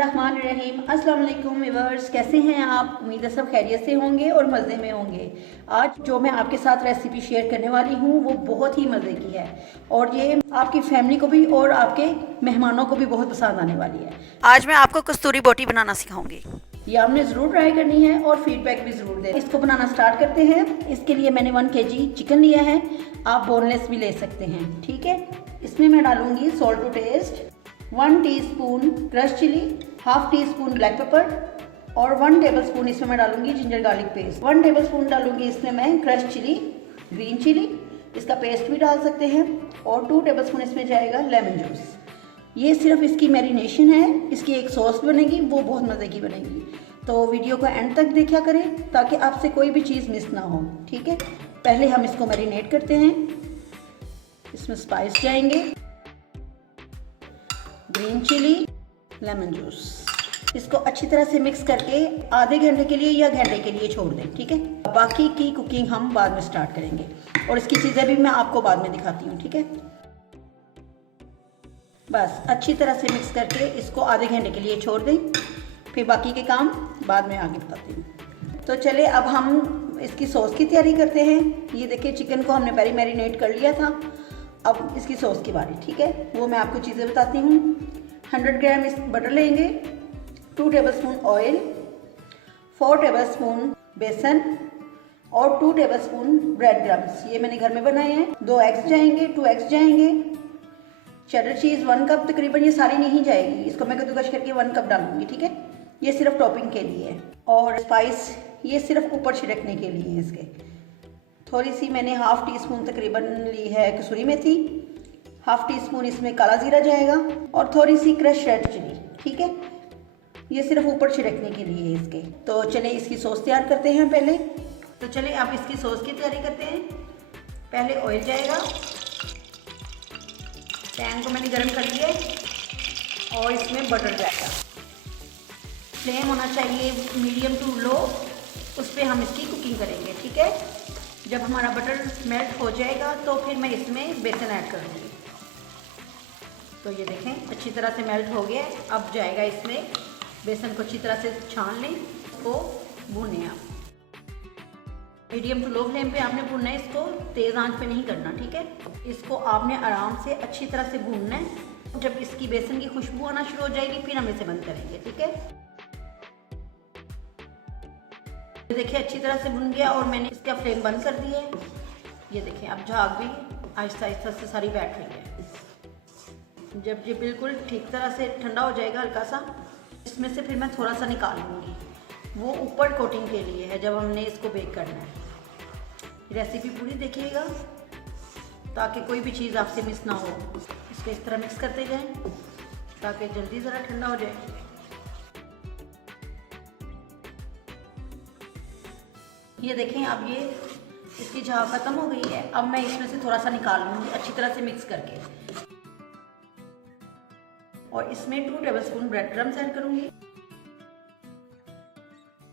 बिस्मिल्लाहिर्रहमानिर्रहीम। अस्सलाम वालेकुम व्यूअर्स, कैसे हैं आप? उम्मीद है सब खैरियत से होंगे और मज़े में होंगे। आज जो मैं आपके साथ रेसिपी शेयर करने वाली हूँ वो बहुत ही मज़े की है और ये आपकी फैमिली को भी और आपके मेहमानों को भी बहुत पसंद आने वाली है। आज मैं आपको कस्तूरी बोटी बनाना सिखाऊंगी। ये आपने ज़रूर ट्राई करनी है और फीडबैक भी ज़रूर दें। इसको बनाना स्टार्ट करते हैं। इसके लिए मैंने 1 kg चिकन लिया है, आप बोनलेस भी ले सकते हैं, ठीक है। इसमें मैं डालूंगी salt to taste, 1 teaspoon crush chilli, half teaspoon black pepper और 1 टेबलस्पून इसमें मैं डालूंगी जिंजर गार्लिक पेस्ट। 1 टेबलस्पून डालूंगी इसमें मैं क्रश चिली, ग्रीन चिली, इसका पेस्ट भी डाल सकते हैं और 2 टेबलस्पून इसमें जाएगा लेमन जूस। ये सिर्फ इसकी मैरिनेशन है, इसकी एक सॉस बनेगी, वो बहुत मज़े की बनेगी। तो वीडियो को एंड तक देखा करें ताकि आपसे कोई भी चीज़ मिस ना हो, ठीक है। पहले हम इसको मैरिनेट करते हैं। इसमें स्पाइस जाएंगे, ग्रीन चिली, लेमन जूस। इसको अच्छी तरह से मिक्स करके आधे घंटे के लिए या घंटे के लिए छोड़ दें, ठीक है। बाकी की कुकिंग हम बाद में स्टार्ट करेंगे और इसकी चीज़ें भी मैं आपको बाद में दिखाती हूँ, ठीक है। बस अच्छी तरह से मिक्स करके इसको आधे घंटे के लिए छोड़ दें, फिर बाकी के काम बाद में आगे बताती हूँ। तो चले अब हम इसकी सॉस की तैयारी करते हैं। ये देखिए चिकन को हमने पहले मैरिनेट कर लिया था, अब इसकी सॉस की बारी, ठीक है। वो मैं आपको चीज़ें बताती हूँ। 100 ग्राम इस बटर लेंगे, 2 टेबलस्पून ऑयल, 4 टेबलस्पून बेसन और 2 टेबलस्पून ब्रेड क्रम्स। ये मैंने घर में बनाए हैं। 2 एग्स जाएंगे, 2 एग्स जाएंगे। चेडर चीज़ 1 कप तकरीबन, ये सारी नहीं जाएगी, इसको मैं कद्दूकस करके 1 कप डालूंगी, ठीक है। ये सिर्फ टॉपिंग के लिए है और स्पाइस ये सिर्फ ऊपर छिड़कने के लिए है इसके। थोड़ी सी मैंने हाफ टी स्पून तकरीबन ली है कसूरी मेथी, हाफ टी स्पून इसमें काला जीरा जाएगा और थोड़ी सी क्रश रेड चिली, ठीक है। ये सिर्फ ऊपर छिड़कने के लिए है इसके। तो चले इसकी सॉस तैयार करते हैं पहले। तो चले अब इसकी सॉस की तैयारी करते हैं। पहले ऑयल जाएगा, पैन को मैंने गर्म कर लिया और इसमें बटर जाएगा। फ्लेम होना चाहिए मीडियम टू लो, उस पर हम इसकी कुकिंग करेंगे, ठीक है। जब हमारा बटर मेल्ट हो जाएगा तो फिर मैं इसमें बेसन ऐड करूँगी। तो ये देखें अच्छी तरह से मेल्ट हो गया। अब जाएगा इसमें बेसन को अच्छी तरह से छान लें, इसको भूनें आप। मीडियम टू लो फ्लेम पे आपने भूनना है इसको, तेज़ आंच पे नहीं करना, ठीक है। इसको आपने आराम से अच्छी तरह से भूनना है। जब इसकी बेसन की खुशबू आना शुरू हो जाएगी फिर हम इसे बंद करेंगे, ठीक है। देखिए अच्छी तरह से भुन गया और मैंने इसका फ्लेम बंद कर दिया है। ये देखिए अब झाग भी आहिस्ता आहिस्ता से सारी बैठ रही है। जब ये बिल्कुल ठीक तरह से ठंडा हो जाएगा हल्का सा, इसमें से फिर मैं थोड़ा सा निकाल लूँगी। वो ऊपर कोटिंग के लिए है जब हमने इसको बेक करना है। रेसिपी पूरी देखिएगा ताकि कोई भी चीज़ आपसे मिस ना हो। इसको इस तरह मिक्स करते जाएं ताकि जल्दी ज़रा ठंडा हो जाए। ये देखें अब ये इसकी झाग ख़त्म हो गई है। अब मैं इसमें से थोड़ा सा निकाल लूँगी अच्छी तरह से मिक्स करके और इसमें 2 टेबलस्पून ब्रेड क्रम्स ऐड करूँगी।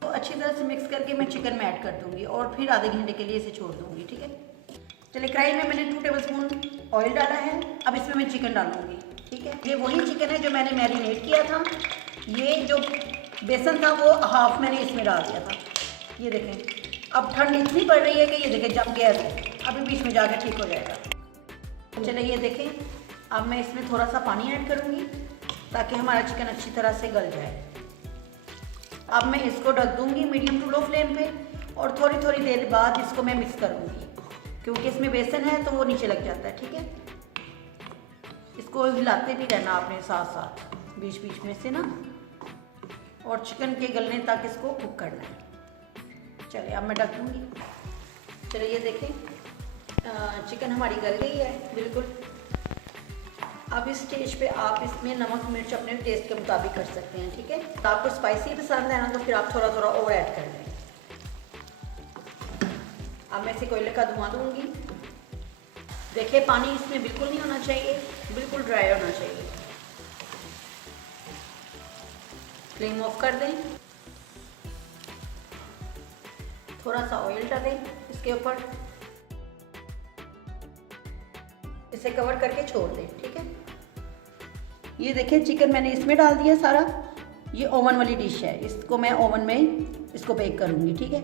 तो अच्छी तरह से मिक्स करके मैं चिकन में ऐड कर दूँगी और फिर आधे घंटे के लिए इसे छोड़ दूँगी, ठीक है। चलिए कढ़ाई में मैंने 2 टेबलस्पून ऑयल डाला है। अब इसमें मैं चिकन डालूँगी, ठीक है। ये वही चिकन है जो मैंने मैरिनेट किया था। ये जो बेसन था वो हाफ मैंने इसमें डाल दिया था। ये देखें अब ठंड इतनी पड़ रही है कि ये देखें जम गया है, अभी बीच में जाकर ठीक हो जाएगा। चलिए ये देखें अब मैं इसमें थोड़ा सा पानी ऐड करूँगी ताकि हमारा चिकन अच्छी तरह से गल जाए। अब मैं इसको ढक दूँगी मीडियम टू लो फ्लेम पे और थोड़ी थोड़ी देर बाद इसको मैं मिक्स करूँगी क्योंकि इसमें बेसन है तो वो नीचे लग जाता है, ठीक है। इसको हिलाते भी रहना आपने साथ साथ बीच बीच में से ना, और चिकन के गलने तक इसको कुक करना है। चलिए अब मैं ढक दूँगी। चलिए ये देखें चिकन हमारी गल गई है बिल्कुल। अब इस स्टेज पे आप इसमें नमक मिर्च अपने टेस्ट के मुताबिक कर सकते हैं, ठीक है। तो आपको स्पाइसी पसंद है ना तो फिर आप थोड़ा थोड़ा और ऐड कर दें। अब मैं इसे कोयले का धुआं दूंगी। देखिए पानी इसमें बिल्कुल नहीं होना चाहिए, बिल्कुल ड्राई होना चाहिए। फ्लेम ऑफ कर दें, थोड़ा सा ऑयल डालें इसके ऊपर, इसे कवर करके छोड़ दें, ठीक है। ये देखिए चिकन मैंने इसमें डाल दिया सारा ये ओवन वाली डिश है, इसको मैं ओवन में इसको बेक करूँगी, ठीक है।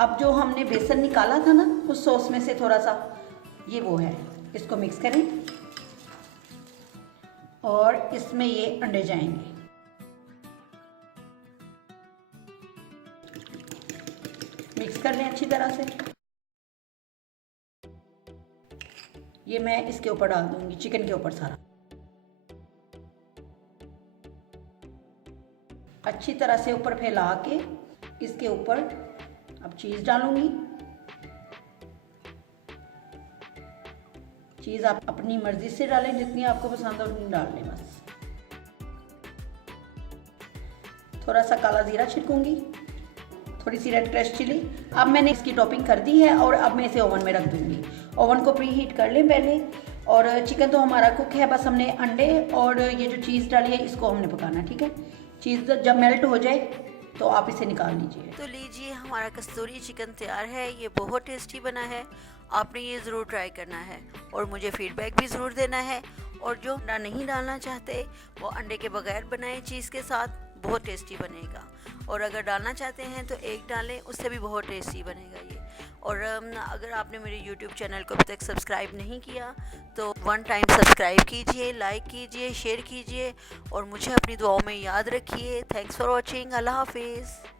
अब जो हमने बेसन निकाला था ना उस सॉस में से थोड़ा सा, ये वो है, इसको मिक्स करें और इसमें ये अंडे जाएंगे। मिक्स कर लें अच्छी तरह से। ये मैं इसके ऊपर डाल दूंगी, चिकन के ऊपर सारा। अच्छी तरह से ऊपर फैला के इसके ऊपर अब चीज़ डालूंगी। चीज़ आप अपनी मर्ज़ी से डालें, जितनी आपको पसंद है उतनी डाल लें बस। थोड़ा सा काला ज़ीरा छिड़कूंगी, थोड़ी सी रेड क्रश चिली। अब मैंने इसकी टॉपिंग कर दी है और अब मैं इसे ओवन में रख दूंगी। ओवन को प्री हीट कर लें पहले। और चिकन तो हमारा कुक है, बस हमने अंडे और ये जो चीज़ डाली है इसको हमने पकाना, ठीक है। चीज़ जब मेल्ट हो जाए तो आप इसे निकाल लीजिए। तो लीजिए, हमारा कस्तूरी चिकन तैयार है। ये बहुत टेस्टी बना है, आपने ये ज़रूर ट्राई करना है और मुझे फीडबैक भी ज़रूर देना है। और जो अंडा नहीं डालना चाहते वो अंडे के बगैर बनाएं चीज़ के साथ, बहुत टेस्टी बनेगा। और अगर डालना चाहते हैं तो एक डालें, उससे भी बहुत टेस्टी बनेगा ये। और अगर आपने मेरे YouTube चैनल को अभी तक सब्सक्राइब नहीं किया तो 1 टाइम सब्सक्राइब कीजिए, लाइक कीजिए, शेयर कीजिए और मुझे अपनी दुआओं में याद रखिए। Thanks for watching. अल्लाह हाफिज़।